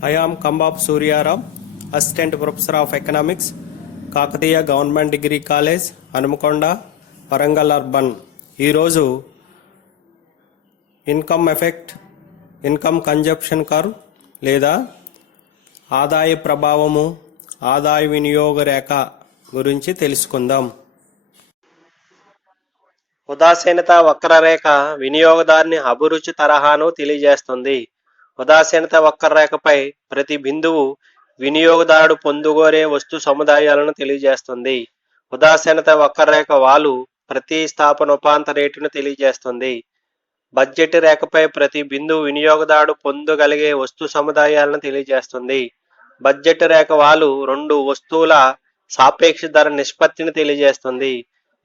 I am Kambap Suryaram, Assistant Professor of Economics, Kakatiya Government Degree College, Hanumkonda, Warangal Urban. ఈరోజు income effect, income consumption curve లేదా ఆదాయ ప్రభావము, ఆదాయ వినియోగ రేఖ గురించి తెలుసుకుందాం. ఉదాసీనత వక్రరేఖ వినియోగదారుని అభిరుచి తరహాను తెలియజేస్తుంది. ఉదాసీనత వక్రరేఖపై ప్రతి బిందువు వినియోగదారుడు పొందుగోరే వస్తు సముదాయాలను తెలియజేస్తుంది. ఉదాసీనత వక్రరేఖ వాలు ప్రతిస్థాపన ఉపాంత రేటును తెలియజేస్తుంది. బడ్జెట్ రేఖపై ప్రతి బిందువు వినియోగదారుడు పొందగలిగే వస్తు సముదాయాలను తెలియజేస్తుంది. బడ్జెట్ రేఖ వాలు రెండు వస్తువుల సాపేక్ష ధర నిష్పత్తిని తెలియజేస్తుంది.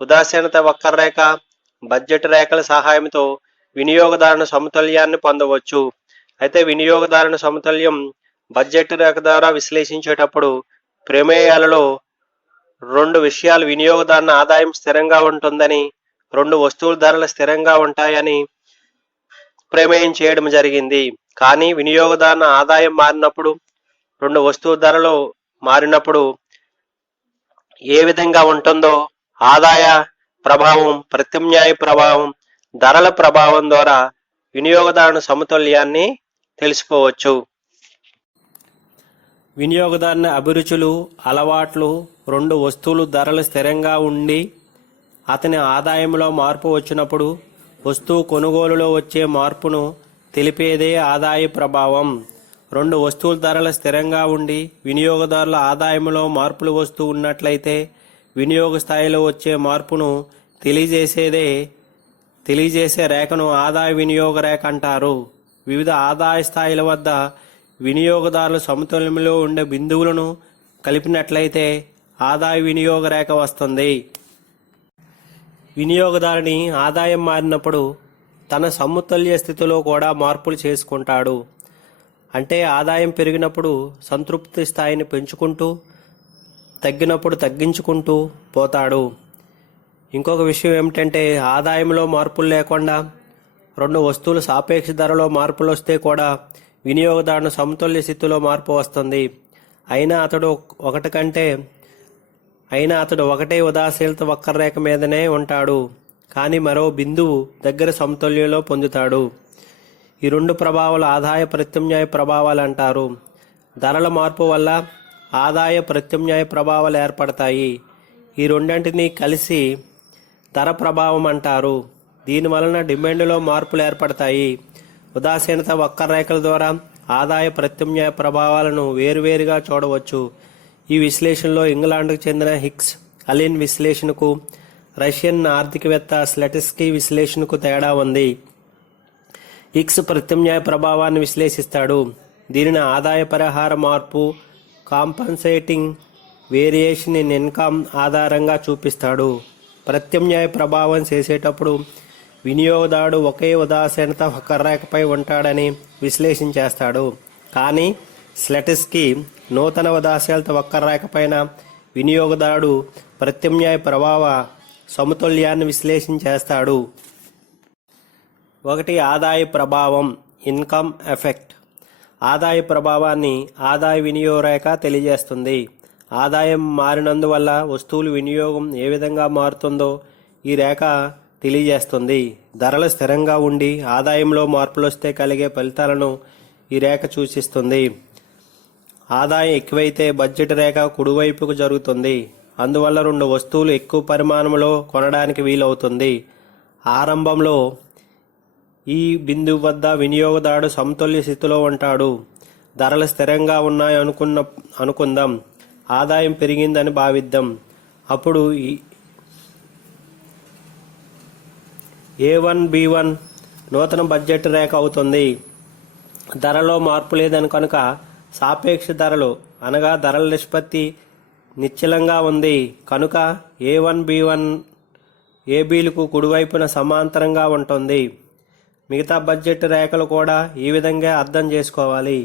ఉదాసీనత వక్రరేఖ, బడ్జెట్ రేఖల సహాయంతో వినియోగదారుని సమతుల్యాన్ని పొందవచ్చు. అయితే వినియోగదారుని సమతుల్యం బడ్జెట్ రేఖ ద్వారా విశ్లేషించేటప్పుడు ప్రమేయాలలో రెండు విషయాలు వినియోగదారుని ఆదాయం స్థిరంగా ఉంటుందని, రెండు వస్తువుల ధరలు స్థిరంగా ఉంటాయని ప్రమేయం చేయడం జరిగింది. కానీ వినియోగదారుని ఆదాయం మారినప్పుడు, రెండు వస్తువుల ధరలు మారినప్పుడు ఏ విధంగా ఉంటుందో ఆదాయ ప్రభావం, ప్రత్యామ్నాయ ప్రభావం, ధరల ప్రభావం ద్వారా వినియోగదారుని సమతుల్యాన్ని తెలుసుకోవచ్చు. వినియోగదారుని అభిరుచులు, అలవాట్లు, రెండు వస్తువులు ధరలు స్థిరంగా ఉండి అతని ఆదాయంలో మార్పు వచ్చినప్పుడు వస్తువు కొనుగోలులో వచ్చే మార్పును తెలిపేదే ఆదాయ ప్రభావం. రెండు వస్తువుల ధరలు స్థిరంగా ఉండి వినియోగదారుల ఆదాయంలో మార్పులు వస్తూ ఉన్నట్లయితే వినియోగ స్థాయిలో వచ్చే మార్పును తెలియజేసే రేఖను ఆదాయ వినియోగ రేఖ అంటారు. వివిధ ఆదాయ స్థాయిల వద్ద వినియోగదారుల సమతుల్యంలో ఉండే బిందువులను కలిపినట్లయితే ఆదాయ వినియోగ రేఖ వస్తుంది. వినియోగదారుని ఆదాయం మారినప్పుడు తన సమతుల్య స్థితిలో కూడా మార్పులు చేసుకుంటాడు. అంటే ఆదాయం పెరిగినప్పుడు సంతృప్తి స్థాయిని పెంచుకుంటూ, తగ్గినప్పుడు తగ్గించుకుంటూ పోతాడు. ఇంకొక విషయం ఏమిటంటే ఆదాయంలో మార్పులు లేకుండా రెండు వస్తువుల సాపేక్ష ధరలో మార్పులు వస్తే కూడా వినియోగదారుని సమతుల్య స్థితిలో మార్పు వస్తుంది. అయినా అతడు ఒకటే ఉదాసీనత వక్రరేఖ మీదనే ఉంటాడు, కానీ మరో బిందువు దగ్గర సమతుల్యంలో పొందుతాడు. ఈ రెండు ప్రభావాలు ఆదాయ ప్రత్యామ్నాయ ప్రభావాలు అంటారు. ధరల మార్పు వల్ల ఆదాయ ప్రత్యామ్నాయ ప్రభావాలు ఏర్పడతాయి. ఈ రెండింటినీ కలిసి ధర ప్రభావం అంటారు. దీని వలన డిమాండ్లో మార్పులు ఏర్పడతాయి. ఉదాసీనత వక్రరేఖల ద్వారా ఆదాయ ప్రత్యామ్నాయ ప్రభావాలను వేరువేరుగా చూడవచ్చు. ఈ విశ్లేషణలో ఇంగ్లాండ్కు చెందిన హిక్స్ అలిన్ విశ్లేషణకు, రష్యన్ ఆర్థికవేత్త స్లెటిస్కీ విశ్లేషణకు తేడా ఉంది. హిక్స్ ప్రత్యామ్నాయ ప్రభావాన్ని విశ్లేషిస్తాడు. దీనిని ఆదాయ పరిహార మార్పు, కాంపన్సేటింగ్ వేరియేషన్ ఇన్ ఇన్కమ్ ఆధారంగా చూపిస్తాడు. ప్రత్యామ్నాయ ప్రభావం చేసేటప్పుడు వినియోగదారుడు ఒకే ఉదాసీనత వక్రరేఖపై ఉంటాడని విశ్లేషించేస్తాడు. కానీ స్లెటిస్కీ నూతన ఉదాసీనత వక్రరేఖ పైన వినియోగదారుడు ప్రత్యామ్నాయ ప్రభావ సమతుల్యాన్ని విశ్లేషించేస్తాడు. ఒకటి ఆదాయ ప్రభావం, ఇన్కమ్ ఎఫెక్ట్. ఆదాయ ప్రభావాన్ని ఆదాయ వినియోగ రేఖ తెలియజేస్తుంది. ఆదాయం మారినందువల్ల వస్తువుల వినియోగం ఏ విధంగా మారుతుందో ఈ రేఖ తెలియజేస్తుంది. ధరలు స్థిరంగా ఉండి ఆదాయంలో మార్పులు వస్తే కలిగే ఫలితాలను ఈ రేఖ సూచిస్తుంది. ఆదాయం ఎక్కువైతే బడ్జెట్ రేఖ కుడివైపుకు జరుగుతుంది. అందువల్ల రెండు వస్తువులు ఎక్కువ పరిమాణంలో కొనడానికి వీలవుతుంది. ఆరంభంలో ఈ బిందువు వద్ద వినియోగదారుడు సమతుల్య స్థితిలో ఉంటాడు. ధరలు స్థిరంగా ఉన్నాయి అనుకుందాం. ఆదాయం పెరిగిందని భావిద్దాం. అప్పుడు A1 B1 నూతన బడ్జెట్ రేఖ అవుతుంది. ధరలో మార్పు లేదని కనుక సాపేక్ష ధరలు అనగా ధరల నిష్పత్తి నిశ్చలంగా ఉంది కనుక A1 B1 ABలకు కుడివైపున సమాంతరంగా ఉంటుంది. మిగతా బడ్జెట్ రేఖలు కూడా ఈ విధంగా అర్థం చేసుకోవాలి.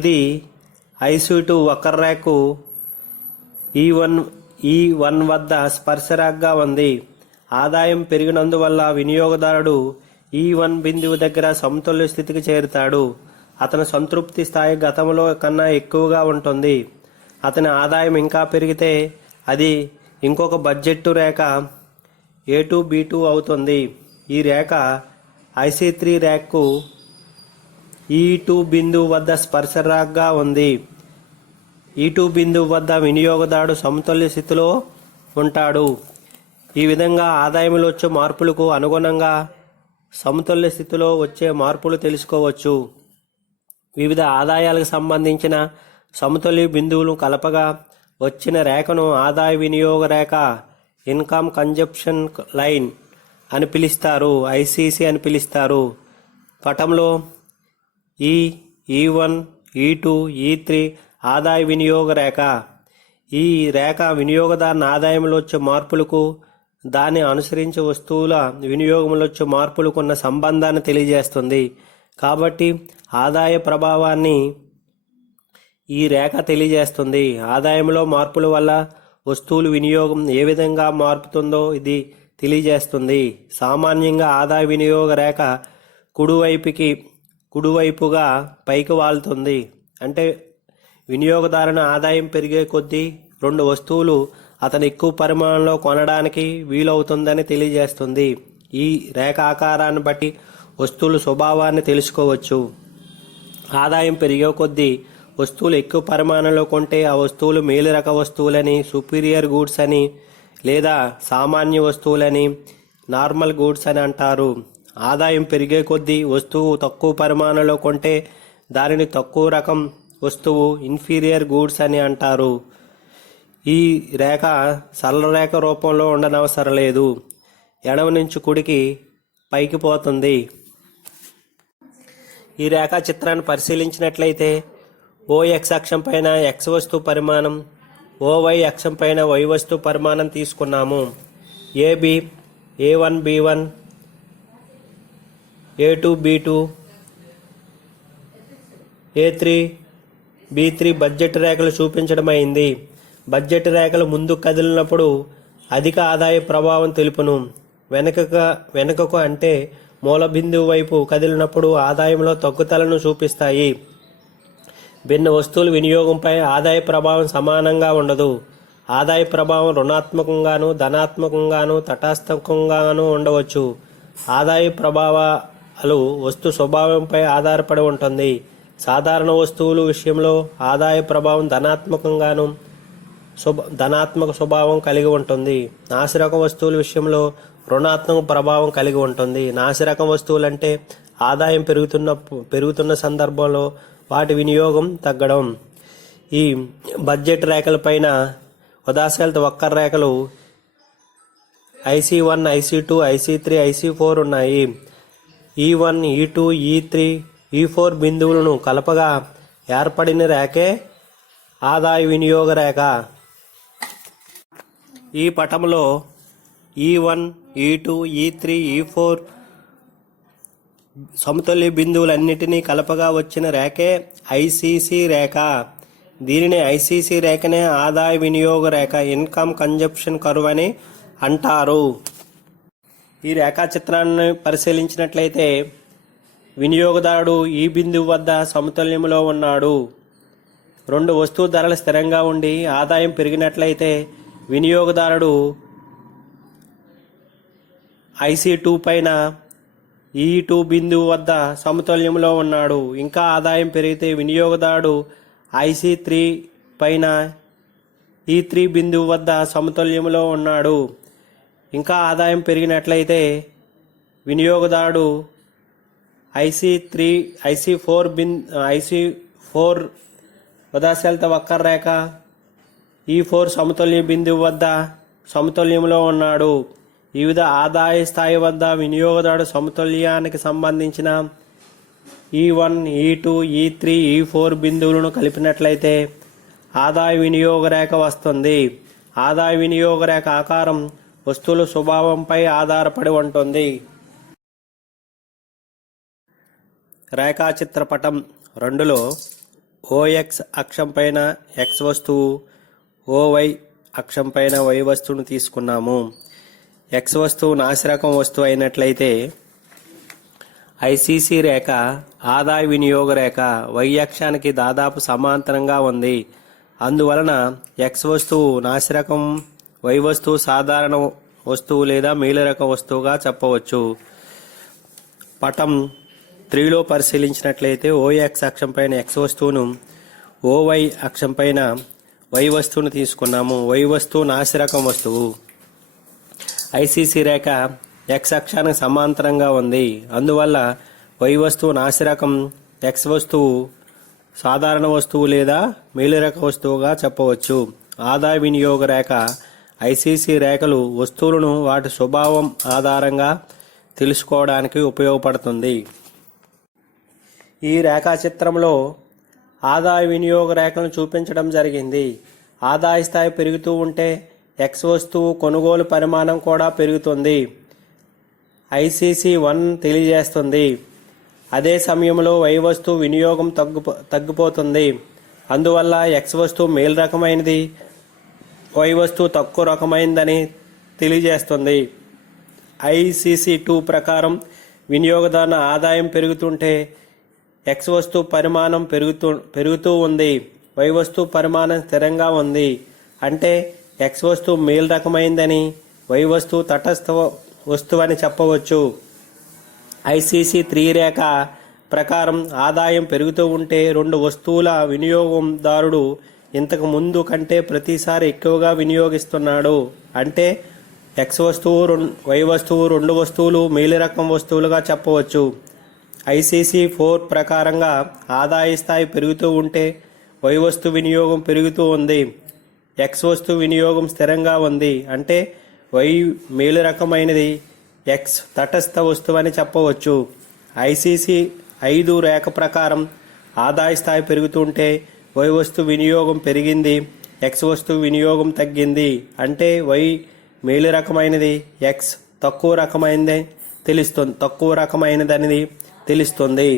ఇది I/2 వక్రరేఖకు E1 వద్ద స్పర్శరేఖగా ఉంది. ఆదాయం పెరిగినందువల్ల వినియోగదారుడు E1 బిందువు దగ్గర సమతుల్య స్థితికి చేరుతాడు. అతని సంతృప్తి స్థాయి గతంలో కన్నా ఎక్కువగా ఉంటుంది. అతని ఆదాయం ఇంకా పెరిగితే అది ఇంకొక బడ్జెట్ రేఖ A2 B2 అవుతుంది. ఈ రేఖ IC3 రేఖకు E2 బిందువు వద్ద స్పర్శ రేఖగా ఉంది. E2 బిందువు వద్ద వినియోగదారుడు సమతుల్య స్థితిలో ఉంటాడు. ఈ విధంగా ఆదాయంలో వచ్చే మార్పులకు అనుగుణంగా సమతుల్య స్థితిలో వచ్చే మార్పులు తెలుసుకోవచ్చు. వివిధ ఆదాయాలకు సంబంధించిన సమతుల్య బిందువులు కలపగా వచ్చిన రేఖను ఆదాయ వినియోగ రేఖ ఇన్కమ్ కన్జంప్షన్ లైన్ అని పిలుస్తారు, ICC అని పిలుస్తారు. పటంలో E1, E2, E3 ఆదాయ వినియోగ రేఖ. ఈ రేఖ వినియోగదారుని ఆదాయంలో వచ్చే మార్పులకు, దాన్ని అనుసరించే వస్తువుల వినియోగంలో వచ్చే మార్పులకు ఉన్న సంబంధాన్ని తెలియజేస్తుంది. కాబట్టి ఆదాయ ప్రభావాన్ని ఈ రేఖ తెలియజేస్తుంది. ఆదాయంలో మార్పుల వల్ల వస్తువుల వినియోగం ఏ విధంగా మారుతుందో ఇది తెలియజేస్తుంది. సామాన్యంగా ఆదాయ వినియోగ రేఖ కుడివైపుగా పైకి వాలుతుంది. అంటే వినియోగదారుని ఆదాయం పెరిగే కొద్దీ రెండు వస్తువులు అతను ఎక్కువ పరిమాణంలో కొనడానికి వీలవుతుందని తెలియజేస్తుంది. ఈ రేఖ ఆకారాన్ని బట్టి వస్తువుల స్వభావాన్ని తెలుసుకోవచ్చు. ఆదాయం పెరిగే కొద్దీ వస్తువులు ఎక్కువ పరిమాణంలో కొంటే ఆ వస్తువులు మేలు రక వస్తువులని, సుపీరియర్ గూడ్స్ అని, లేదా సామాన్య వస్తువులని, నార్మల్ గూడ్స్ అని అంటారు. ఆదాయం పెరిగే కొద్దీ వస్తువు తక్కువ పరిమాణంలో కొంటే దానిని తక్కువ రకం వస్తువు, ఇన్ఫీరియర్ గూడ్స్ అని అంటారు. ఈ రేఖ సరళరేఖ రూపంలో ఉండనవసరం లేదు. ఎడమ నుంచి కుడికి పైకి పోతుంది. ఈ రేఖా చిత్రాన్ని పరిశీలించినట్లయితే OX అక్షం పైన X వస్తువు పరిమాణం, OY అక్షం పైన Y వస్తువు పరిమాణం తీసుకున్నాము. AB, A1 B1, A2 B2, A3 B3 budget రేఖలు చూపించడం అయింది. బడ్జెట్ రేఖలు ముందు కదిలినప్పుడు అధిక ఆదాయ ప్రభావం తెలుపును. వెనుకకు అంటే మూల బిందువు వైపు కదిలినప్పుడు ఆదాయంలో తగ్గుదలను చూపిస్తాయి. భిన్న వస్తువుల వినియోగంపై ఆదాయ ప్రభావం సమానంగా ఉండదు. ఆదాయ ప్రభావం రుణాత్మకంగాను, ధనాత్మకంగాను, తటస్థకంగాను ఉండవచ్చు. ఆదాయ ప్రభావాలు వస్తు స్వభావంపై ఆధారపడి ఉంటుంది. సాధారణ వస్తువుల విషయంలో ఆదాయ ప్రభావం ధనాత్మక స్వభావం కలిగి ఉంటుంది. నాసిరకం వస్తువుల విషయంలో రుణాత్మక ప్రభావం కలిగి ఉంటుంది. నాసిరకం వస్తువులంటే ఆదాయం పెరుగుతున్న సందర్భంలో వాటి వినియోగం తగ్గడం. ఈ బడ్జెట్ రేఖలపైన ఉదాసీనత వక్ర రేఖలు IC1, IC2, IC3, IC4 ఉన్నాయి. E1, E2, E3, E4 బిందువులను కలపగా ఏర్పడిన రేఖే ఆదాయ వినియోగ రేఖ. ఈ పటంలో E1, E2, E3, E4 సమతుల్య బిందువులన్నిటినీ కలపగా వచ్చిన రేఖే ICC రేఖ. దీనిని ICC రేఖనే ఆదాయ వినియోగ రేఖ, ఇన్కమ్ కన్జంప్షన్ కర్వ్ అని అంటారు. ఈ రేఖా చిత్రాన్ని పరిశీలించినట్లయితే వినియోగదారుడు ఈ బిందువు వద్ద సమతుల్యంలో ఉన్నాడు. రెండు వస్తువు ధరలు స్థిరంగా ఉండి ఆదాయం పెరిగినట్లయితే వినియోగదారుడు IC2 పైన E2 బిందువు వద్ద సమతుల్యంలో ఉన్నాడు. ఇంకా ఆదాయం పెరిగితే వినియోగదారుడు IC3 పైన E3 బిందువు వద్ద సమతుల్యంలో ఉన్నాడు. ఇంకా ఆదాయం పెరిగినట్లయితే వినియోగదారుడు IC4 ఉదాసీనత వక్ర రేఖ E4 సమతుల్య బిందువు వద్ద సమతుల్యంలో ఉన్నాడు. వివిధ ఆదాయ స్థాయి వద్ద వినియోగదారుడు సమతుల్యానికి సంబంధించిన E1, E2, E3, E4 బిందువులను కలిపినట్లయితే ఆదాయ వినియోగ రేఖ వస్తుంది. ఆదాయ వినియోగ రేఖ ఆకారం వస్తువుల స్వభావంపై ఆధారపడి ఉంటుంది. రేఖాచిత్రపటం 2లో OX అక్షం పైన X వస్తువు, OY అక్షం పైన Y వస్తువును తీసుకున్నాము. X వస్తువు నాసిరకం వస్తువు అయినట్లయితే ఐసీసీ రేఖ ఆదాయ వినియోగ రేఖ y అక్షానికి దాదాపు సమాంతరంగా ఉంది. అందువలన x వస్తువు నాసిరకం, y వస్తువు సాధారణ వస్తువు లేదా మేలురకం వస్తువుగా చెప్పవచ్చు. పటం 3లో పరిశీలించినట్లయితే OX అక్షం పైన x వస్తువును, OY అక్షం పైన y వస్తువును తీసుకున్నాము. y వస్తువు నాసిరకం వస్తువు. ఐసీసీ రేఖ x అక్షానికి సమాంతరంగా ఉంది. అందువల్ల y వస్తువు నాసిరకం, x వస్తువు సాధారణ వస్తువు లేదా మేలురక వస్తువుగా చెప్పవచ్చు. ఆదాయ వినియోగ రేఖ ఐసీసీ రేఖలు వస్తువులను వాటి స్వభావం ఆధారంగా తెలుసుకోవడానికి ఉపయోగపడుతుంది. ఈ రేఖాచిత్రంలో ఆదాయ వినియోగ రేఖలను చూపించడం జరిగింది. ఆదాయ స్థాయి పెరుగుతూ ఉంటే x వస్తువు కొనుగోలు పరిమాణం కూడా పెరుగుతుంది. ఐసీసీ 1 తెలియజేస్తుంది. అదే సమయంలో y వస్తువు వినియోగం తగ్గిపోతుంది. అందువల్ల x వస్తువు మేలు రకమైనది, y వస్తువు తక్కువ రకమైనదని తెలియజేస్తుంది. ఐసీసీ 2 ప్రకారం వినియోగదారుల ఆదాయం పెరుగుతుంటే x వస్తువు పరిమాణం పెరుగుతూ ఉంది, y వస్తువు పరిమాణం స్థిరంగా ఉంది. అంటే x వస్తువు మేలు రకమైందని, y వస్తువు తటస్థ వస్తువు అని చెప్పవచ్చు. ఐసీసీ 3 రేఖ ప్రకారం ఆదాయం పెరుగుతూ ఉంటే రెండు వస్తువుల వినియోగదారుడు ఇంతకు ముందు కంటే ప్రతిసారి ఎక్కువగా వినియోగిస్తున్నాడు. అంటే x వస్తువు, y వస్తువు రెండు వస్తువులు మేలు రకం వస్తువులుగా చెప్పవచ్చు. ఐసీసీ 4 ప్రకారంగా ఆదాయ స్థాయి పెరుగుతూ ఉంటే y వస్తువు వినియోగం పెరుగుతూ ఉంది, x వస్తువు వినియోగం స్థిరంగా ఉంది. అంటే y మేలు రకమైనది, x తటస్థ వస్తువు అని చెప్పవచ్చు. ఐసీసీ 5 రేఖ ప్రకారం ఆదాయ స్థాయి పెరుగుతుంటే y వస్తువు వినియోగం పెరిగింది, x వస్తువు వినియోగం తగ్గింది. అంటే y మేలు రకమైనది, x తక్కువ రకమైనదని తెలుస్తుంది.